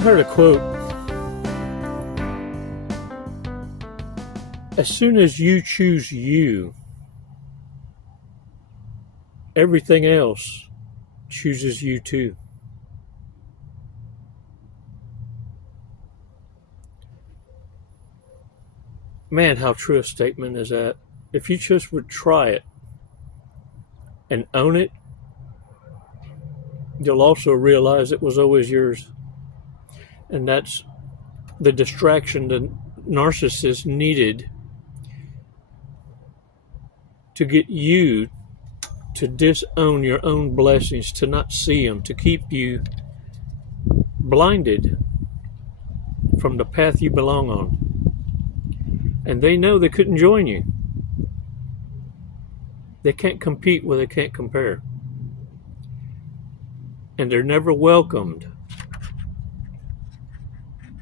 I heard a quote. As soon as you choose you, everything else chooses you too. Man, how true a statement is that. If you just would try it and own it, you'll also realize it was always yours. And that's the distraction the narcissist needed to get you to disown your own blessings, to not see them, to keep you blinded from the path you belong on. And they know they couldn't join you. They can't compete where they can't compare. And they're never welcomed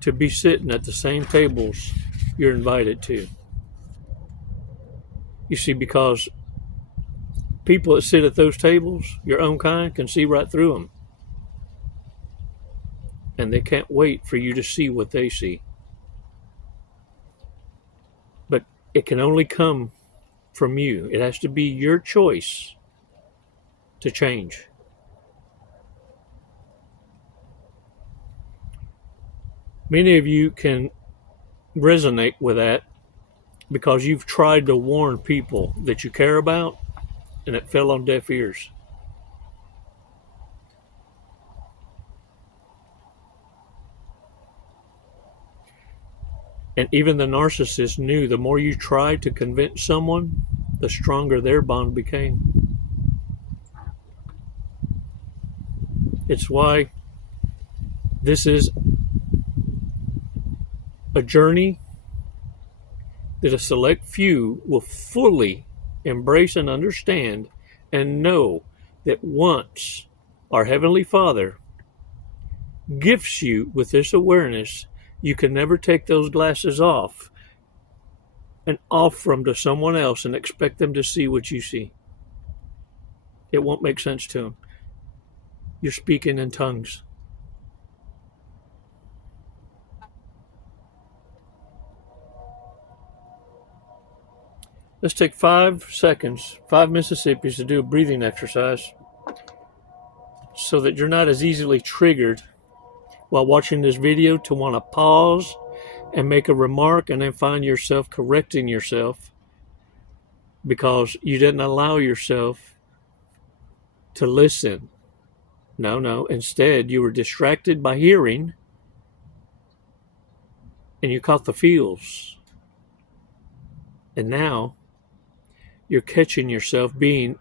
to be sitting at the same tables you're invited to. You see, because people that sit at those tables, your own kind, can see right through them. And they can't wait for you to see what they see. But it can only come from you. It has to be your choice to change. Many of you can resonate with that because you've tried to warn people that you care about and it fell on deaf ears. And even the narcissist knew the more you tried to convince someone, the stronger their bond became. It's why this is a journey that a select few will fully embrace and understand and know that once our Heavenly Father gifts you with this awareness, you can never take those glasses off and offer them to someone else and expect them to see what you see. It won't make sense to them. You're speaking in tongues. Let's take 5 seconds, 5 Mississippis, to do a breathing exercise so that you're not as easily triggered while watching this video to want to pause and make a remark and then find yourself correcting yourself because you didn't allow yourself to listen. No. Instead, you were distracted by hearing and you caught the feels. And now you're catching yourself being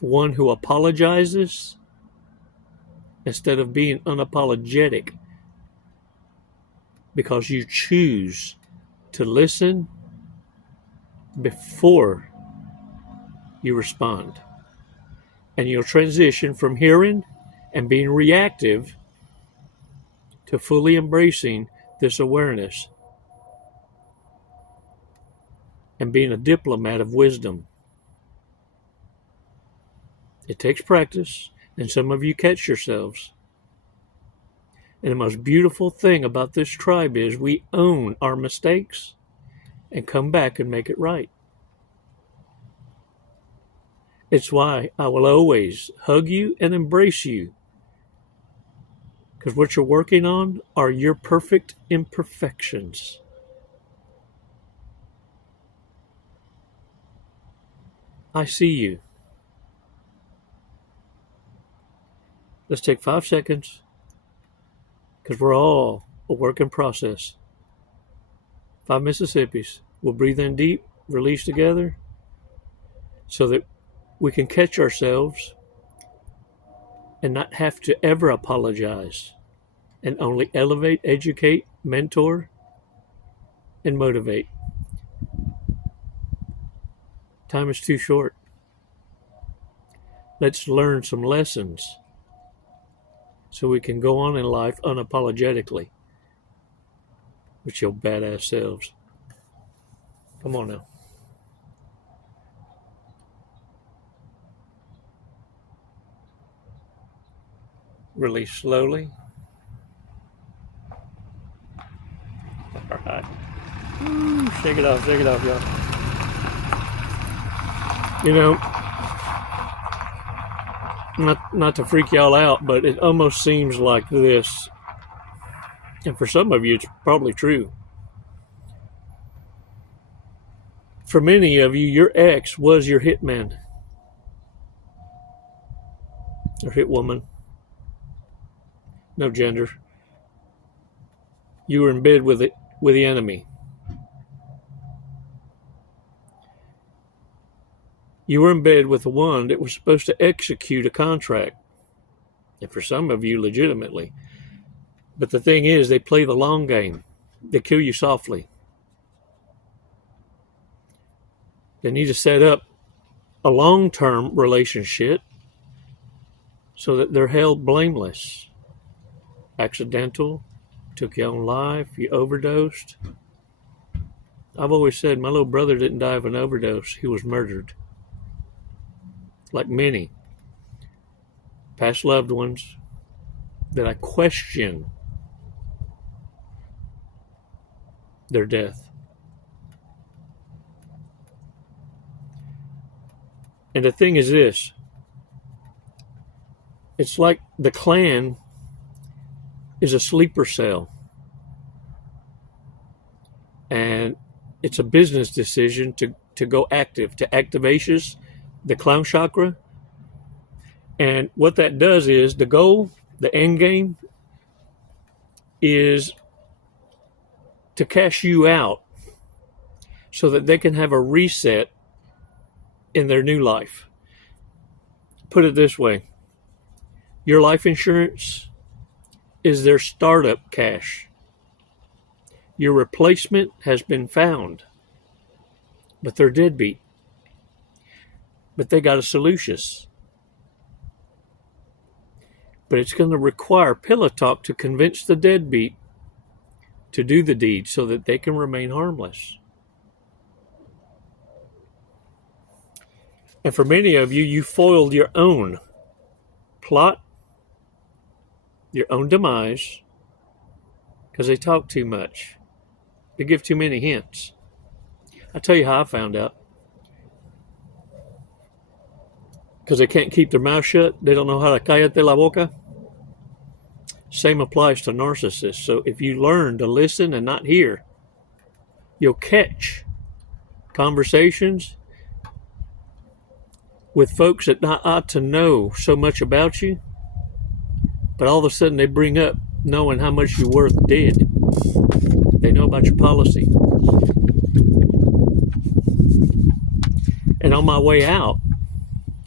one who apologizes instead of being unapologetic because you choose to listen before you respond. And you'll transition from hearing and being reactive to fully embracing this awareness and being a diplomat of wisdom. It takes practice, and some of you catch yourselves. And the most beautiful thing about this tribe is we own our mistakes and come back and make it right. It's why I will always hug you and embrace you, because what you're working on are your perfect imperfections. I see you. Let's take 5 seconds, because we're all a work in process. 5 Mississippis. We'll breathe in deep, release together, so that we can catch ourselves and not have to ever apologize, and only elevate, educate, mentor, and motivate. Time is too short. Let's learn some lessons so we can go on in life unapologetically with your badass selves. Come on now. Release slowly. Shake it off, y'all. You know, not to freak y'all out, but it almost seems like this, and for some of you, it's probably true. For many of you, your ex was your hitman or hit woman. No gender. You were in bed with the enemy. You were in bed with the one that was supposed to execute a contract. And for some of you, legitimately. But the thing is, they play the long game. They kill you softly. They need to set up a long-term relationship so that they're held blameless. Accidental, took your own life, you overdosed. I've always said my little brother didn't die of an overdose. He was murdered. Like many past loved ones that I question their death. And the thing is this. It's like the clan is a sleeper cell. And it's a business decision to go active, to activations, the clown chakra. And what that does is the goal, the end game, is to cash you out so that they can have a reset in their new life. Put it this way. Your life insurance is their startup cash. Your replacement has been found, but they're deadbeat. But they got a solution. But it's going to require pillow talk to convince the deadbeat to do the deed so that they can remain harmless. And for many of you, you foiled your own plot, your own demise, because they talk too much. They give too many hints. I'll tell you how I found out. Because they can't keep their mouth shut. They don't know how to cállate la boca. Same applies to narcissists. So if you learn to listen and not hear, you'll catch conversations with folks that not ought to know so much about you, but all of a sudden they bring up knowing how much you're worth dead. They know about your policy. And on my way out,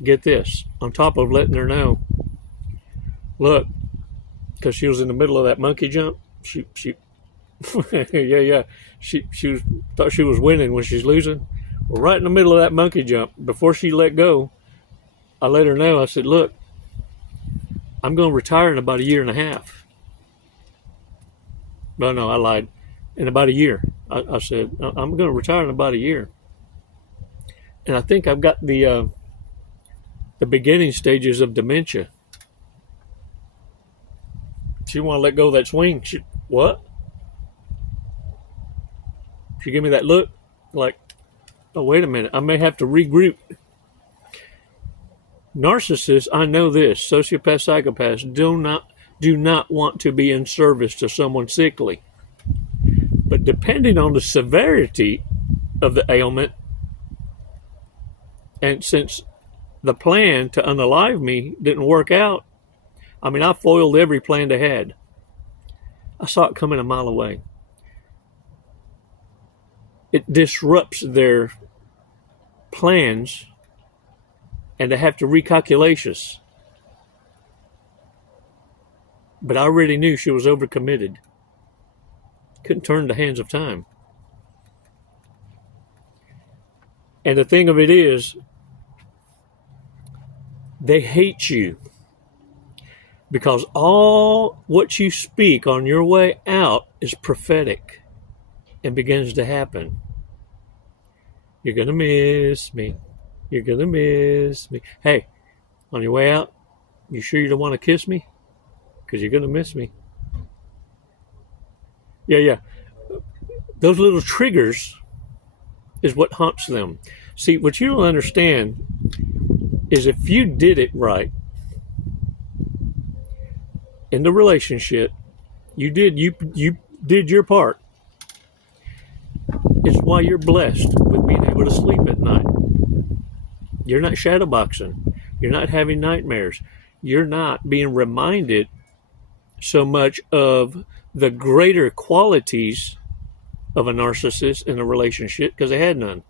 get this, on top of letting her know, look, because she was in the middle of that monkey jump, she thought she was winning when she's losing. Well, right in the middle of that monkey jump, before she let go, I let her know, I said, look, I'm going to retire in about 1.5 years. No, I lied. In about a year. I said, I'm going to retire in about 1 year. And I think I've got the beginning stages of dementia. She want to let go of that swing. What? She gave me that look like, oh, wait a minute. I may have to regroup. Narcissists, I know this, sociopaths, psychopaths do not want to be in service to someone sickly. But depending on the severity of the ailment, and since the plan to unalive me didn't work out, I mean, I foiled every plan they had. I saw it coming a mile away. It disrupts their plans, and they have to recalculations. But I already knew she was overcommitted. Couldn't turn the hands of time. And the thing of it is, they hate you because all what you speak on your way out is prophetic and begins to happen. You're going to miss me. You're going to miss me. Hey, on your way out, you sure you don't want to kiss me? Because you're going to miss me. Yeah. Those little triggers is what haunts them. See, what you don't understand is if you did it right in the relationship, you did your part. It's why you're blessed with being able to sleep at night. You're not shadowboxing. You're not having nightmares. You're not being reminded so much of the greater qualities of a narcissist in a relationship because they had none.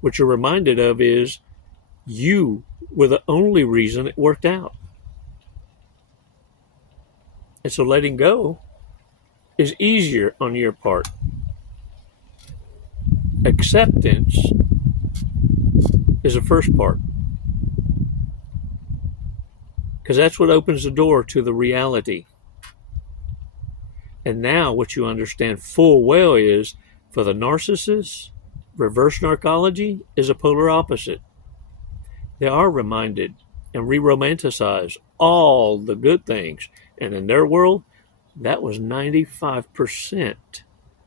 What you're reminded of is you were the only reason it worked out. And so letting go is easier on your part. Acceptance is the first part. Because that's what opens the door to the reality. And now what you understand full well is, for the narcissist, reverse narcology is a polar opposite. They are reminded and re-romanticize all the good things. And in their world, that was 95%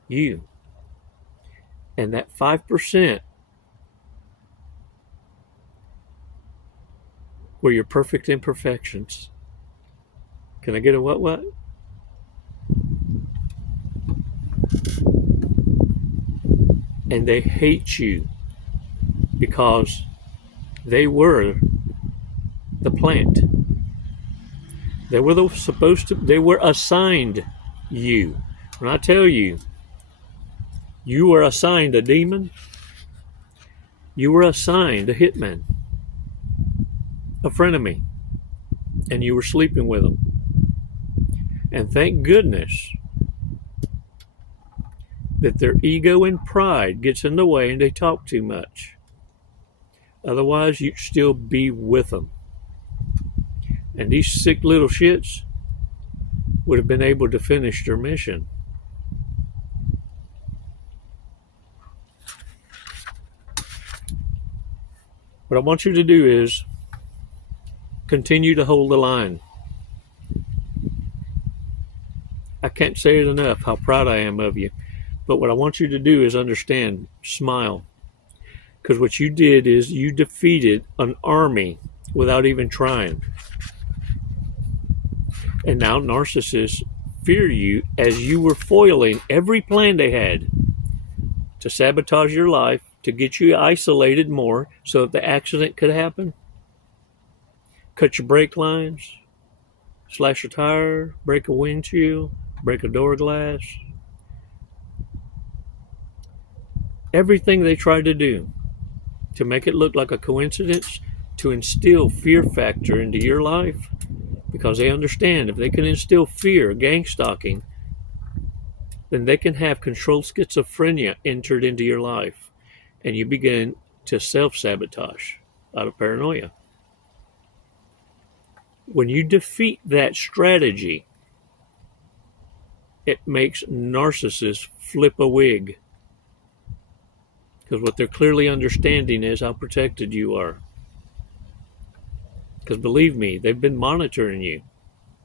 you. And that 5% were your perfect imperfections. Can I get a what? And they hate you because they were the plant. They were they were assigned you. When I tell you, you were assigned a demon, you were assigned a hitman, a frenemy, and you were sleeping with them. And thank goodness that their ego and pride gets in the way and they talk too much. Otherwise, you'd still be with them. And these sick little shits would have been able to finish their mission. What I want you to do is continue to hold the line. I can't say it enough how proud I am of you. But what I want you to do is understand, smile. Because what you did is you defeated an army without even trying. And now narcissists fear you as you were foiling every plan they had to sabotage your life, to get you isolated more so that the accident could happen. Cut your brake lines, slash a tire, break a windshield, break a door glass. Everything they tried to do to make it look like a coincidence, to instill fear factor into your life, because they understand if they can instill fear, gang stalking, then they can have controlled schizophrenia entered into your life, and you begin to self-sabotage out of paranoia. When you defeat that strategy, it makes narcissists flip a wig. Because what they're clearly understanding is how protected you are. Because believe me, they've been monitoring you.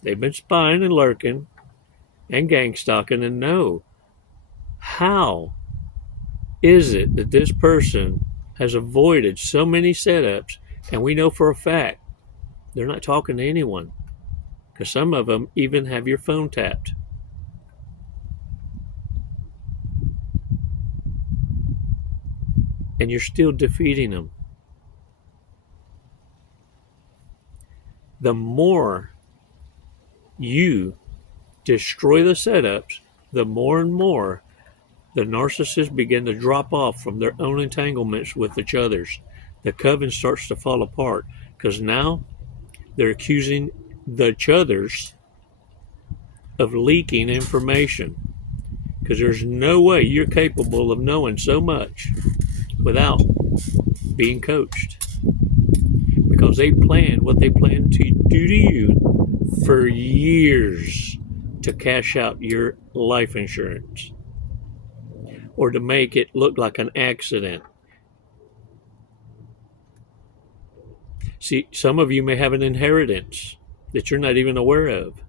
They've been spying and lurking and gang stalking and know how is it that this person has avoided so many setups, and we know for a fact they're not talking to anyone. Because some of them even have your phone tapped. And you're still defeating them. The more you destroy the setups, the more and more the narcissists begin to drop off from their own entanglements with each other's. The coven starts to fall apart because now they're accusing each other's of leaking information. Because there's no way you're capable of knowing so much without being coached. Because they planned what they planned to do to you for years to cash out your life insurance or to make it look like an accident. See, some of you may have an inheritance that you're not even aware of.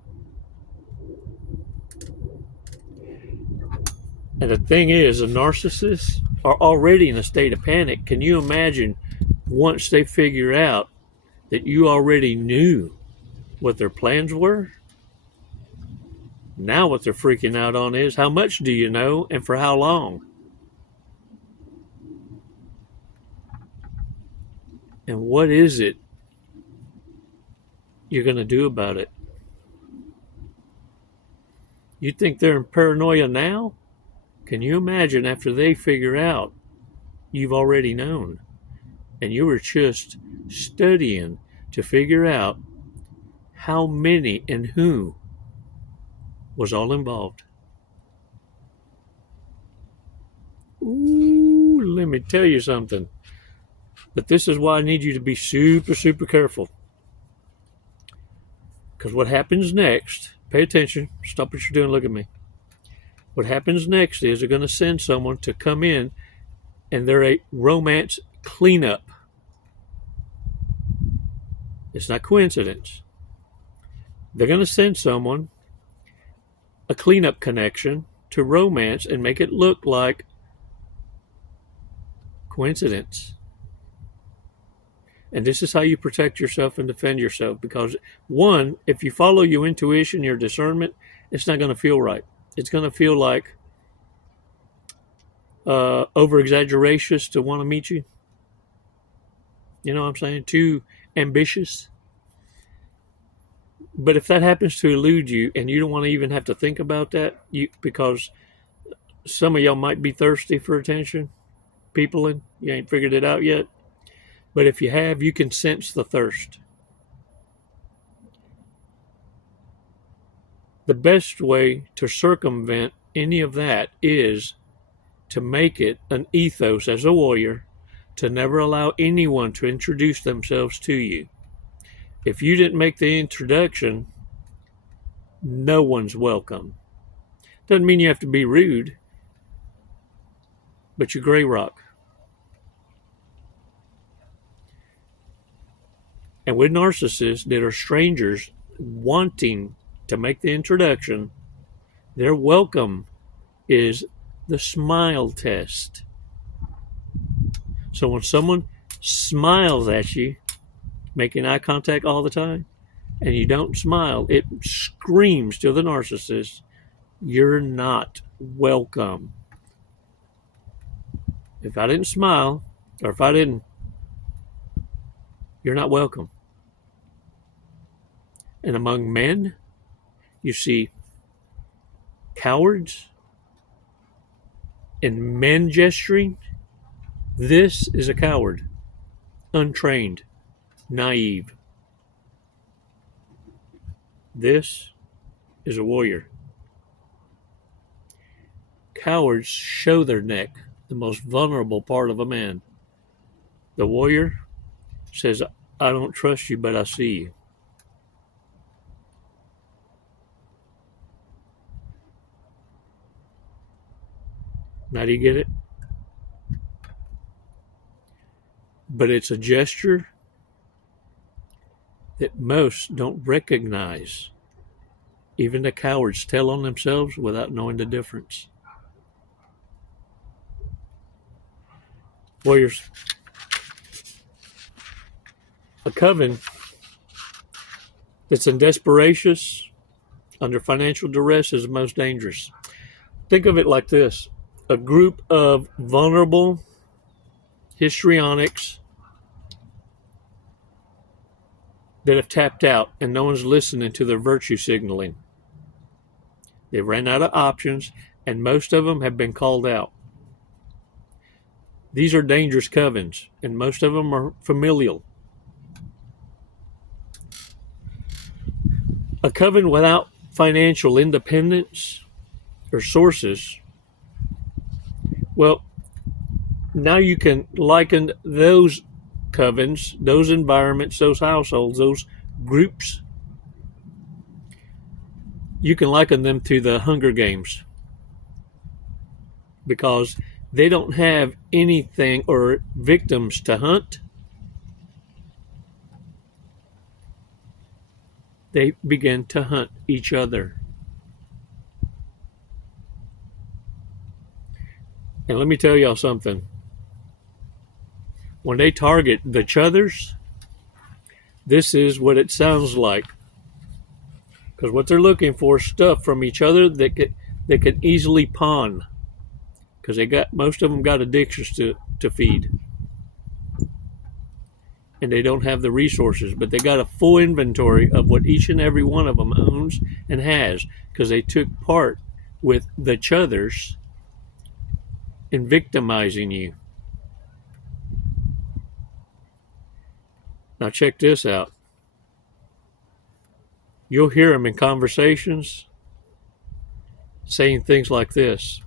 And the thing is, a narcissist are already in a state of panic. Can you imagine once they figure out that you already knew what their plans were? Now what they're freaking out on is, how much do you know and for how long? And what is it you're going to do about it? You think they're in paranoia now? Can you imagine after they figure out you've already known and you were just studying to figure out how many and who was all involved? Ooh, let me tell you something. But this is why I need you to be super, super careful. Because what happens next, pay attention, stop what you're doing, look at me. What happens next is they're going to send someone to come in and they're a romance cleanup. It's not coincidence. They're going to send someone, a cleanup connection, to romance and make it look like coincidence. And this is how you protect yourself and defend yourself. Because, one, if you follow your intuition, your discernment, it's not going to feel right. It's going to feel like over-exaggeratious to want to meet you. You know what I'm saying? Too ambitious. But if that happens to elude you and you don't want to even have to think about that, because some of y'all might be thirsty for attention, peopling, you ain't figured it out yet. But if you have, you can sense the thirst. The best way to circumvent any of that is to make it an ethos as a warrior to never allow anyone to introduce themselves to you. If you didn't make the introduction, no one's welcome. Doesn't mean you have to be rude, but you're gray rock. And with narcissists that are strangers wanting to make the introduction, their welcome is the smile test. So when someone smiles at you, making eye contact all the time, and you don't smile, it screams to the narcissist, you're not welcome. If I didn't smile, or if I didn't, you're not welcome. And among men, you see cowards and men gesturing. This is a coward, untrained, naive. This is a warrior. Cowards show their neck, the most vulnerable part of a man. The warrior says, I don't trust you, but I see you. Now do you get it? But it's a gesture that most don't recognize. Even the cowards tell on themselves without knowing the difference. Warriors, a coven that's in desperation, under financial duress, is the most dangerous. Think of it like this. A group of vulnerable histrionics that have tapped out and no one's listening to their virtue signaling. They've ran out of options and most of them have been called out. These are dangerous covens and most of them are familial. A coven without financial independence or sources, well, now you can liken those covens, those environments, those households, those groups, you can liken them to the Hunger Games, because they don't have anything or victims to hunt. They begin to hunt each other. And let me tell y'all something. When they target the chuthers, this is what it sounds like. Because what they're looking for is stuff from each other that could easily pawn. Because most of them got addictions to feed. And they don't have the resources, but they got a full inventory of what each and every one of them owns and has, because they took part with the chuthers in victimizing you. Now check this out. You'll hear them in conversations saying things like this.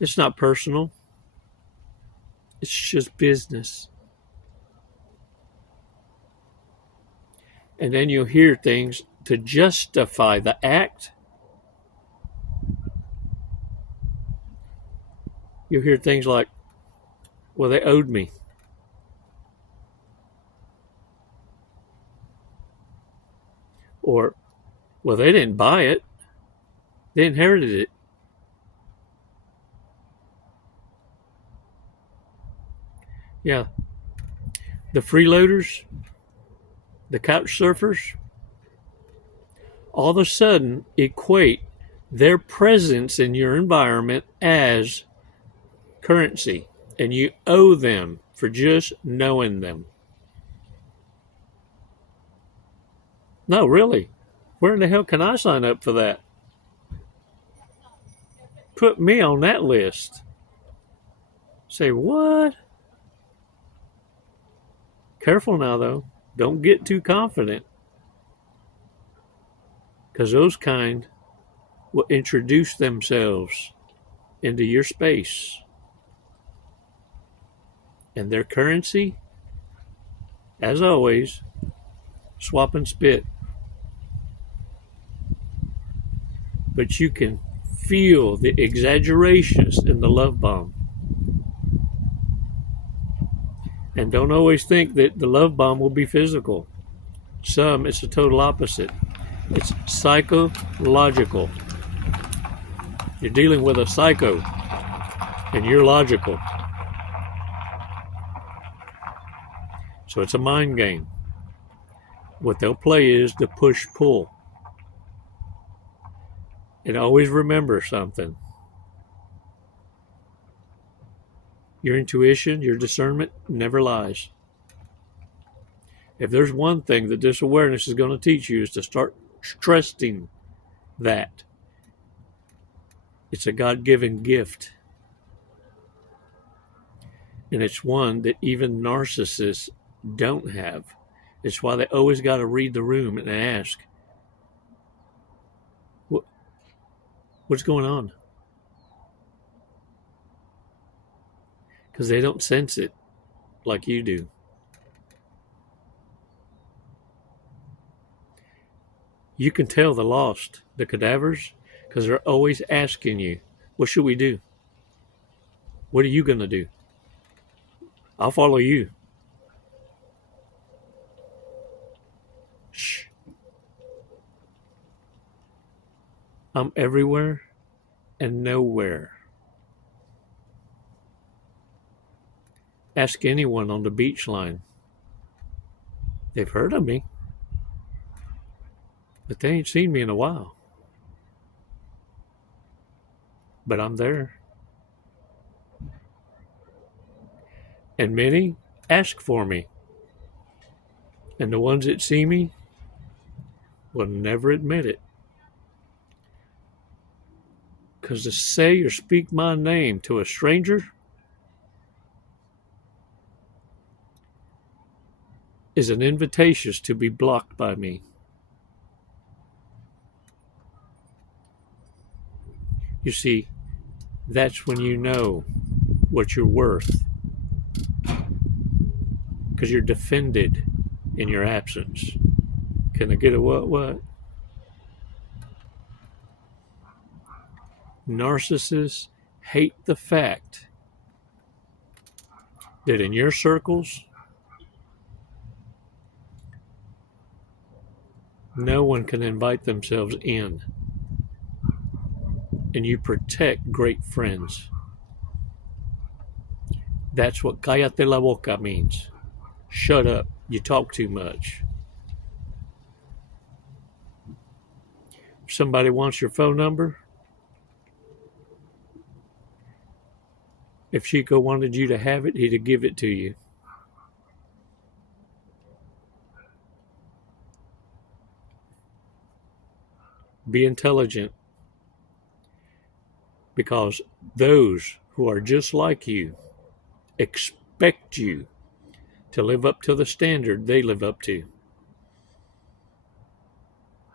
It's not personal. It's just business. And then you'll hear things to justify the act. You'll hear things like, well, they owed me. Or, well, they didn't buy it. They inherited it. Yeah. The freeloaders, the couch surfers, all of a sudden equate their presence in your environment as currency, and you owe them for just knowing them. No, really. Where in the hell can I sign up for that? Put me on that list. Say, what? Careful now, though. Don't get too confident. Because those kind will introduce themselves into your space. And their currency, as always, swap and spit. But you can feel the exaggerations in the love bomb. And don't always think that the love bomb will be physical. Some, it's the total opposite. It's psychological. You're dealing with a psycho, and you're logical. So it's a mind game. What they'll play is the push-pull. And always remember something. Your intuition, your discernment never lies. If there's one thing that this awareness is going to teach you, is to start trusting that. It's a God-given gift. And it's one that even narcissists don't have. It's why they always got to read the room and ask, what's going on? Because they don't sense it like you do. You can tell the lost, the cadavers, because they're always asking you, what should we do? What are you going to do? I'll follow you. Shh. I'm everywhere and nowhere. Ask anyone on the beach line. They've heard of me, but they ain't seen me in a while. But I'm there. And many ask for me. And the ones that see me will never admit it. Because to say or speak my name to a stranger is an invitation to be blocked by me. You see, that's when you know what you're worth. Because you're defended in your absence. Can I get a what? Narcissists hate the fact that in your circles, no one can invite themselves in and you protect great friends. That's what cállate la boca means. Shut up. You talk too much. If somebody wants your phone number, if Chico wanted you to have it, he'd give it to you. Be intelligent, because those who are just like you expect you to live up to the standard they live up to.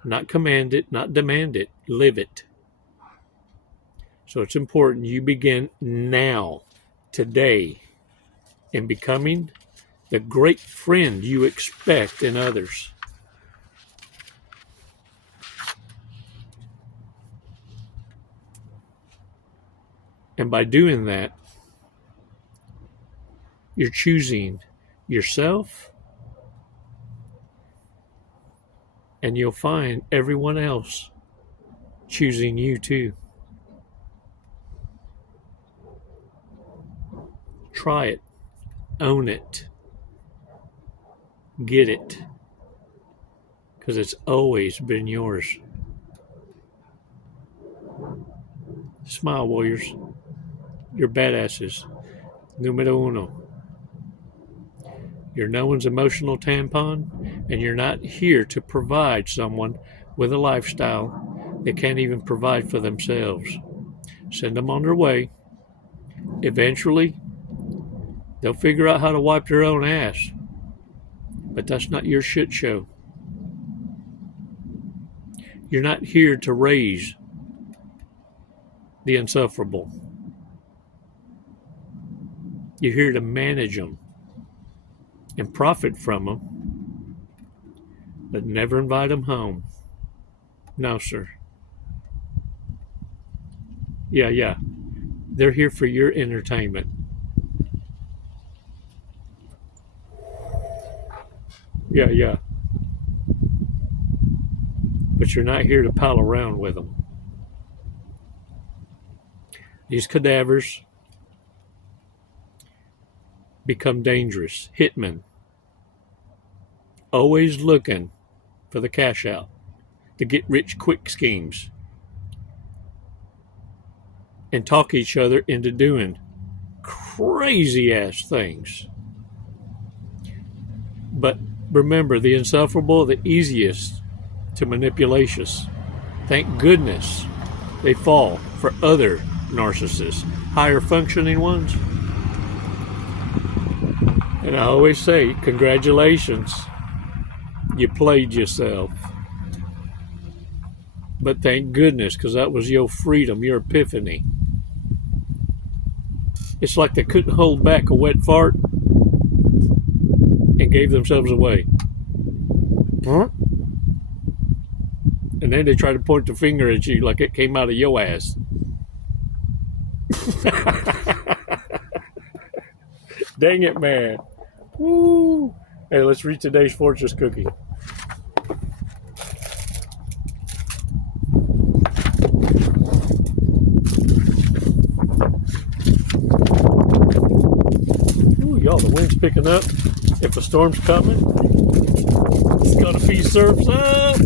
Not command it, not demand it, live it. So it's important you begin now, today, in becoming the great friend you expect in others. And by doing that, you're choosing yourself, and you'll find everyone else choosing you too. Try it. Own it. Get it. Because it's always been yours. Smile, warriors. You're badasses. Numero uno. You're no one's emotional tampon, and you're not here to provide someone with a lifestyle they can't even provide for themselves. Send them on their way. Eventually, they'll figure out how to wipe their own ass. But that's not your shit show. You're not here to raise the insufferable. You're here to manage them and profit from them, but never invite them home. No, sir. Yeah. They're here for your entertainment. Yeah. But you're not here to pal around with them. These cadavers become dangerous. Hitmen. Always looking for the cash out, the get rich quick schemes, and talk each other into doing crazy ass things. But remember, the insufferable are the easiest to manipulatious. Thank goodness they fall for other narcissists, higher functioning ones. And I always say, congratulations, you played yourself. But thank goodness, because that was your freedom, your epiphany. It's like they couldn't hold back a wet fart and gave themselves away. And then they try to point the finger at you like it came out of your ass. Dang it, man. Woo. Hey, let's read today's fortress cookie. Ooh, y'all, the wind's picking up. If a storm's coming, it's gonna be surfs up.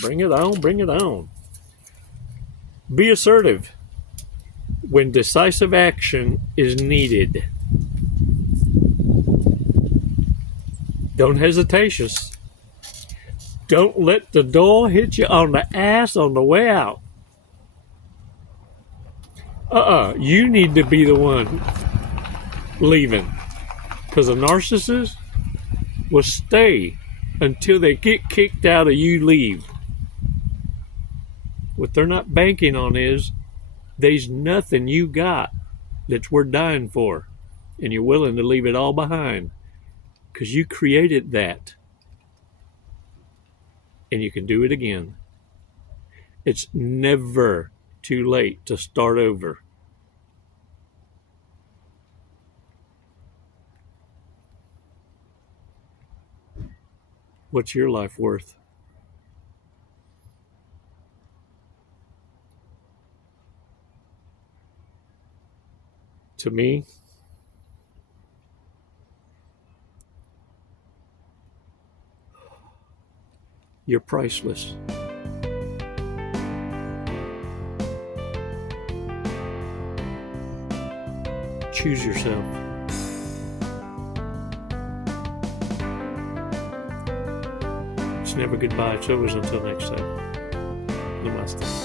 Bring it on, bring it on. Be assertive when decisive action is needed. Don't hesitatious. Don't let the door hit you on the ass on the way out. You need to be the one leaving. Because a narcissist will stay until they get kicked out or you leave. What they're not banking on is there's nothing you got that's worth dying for. And you're willing to leave it all behind. Because you created that. And you can do it again. It's never too late to start over. What's your life worth? To me, you're priceless. Choose yourself. It's never goodbye. It's always until next time. Namaste.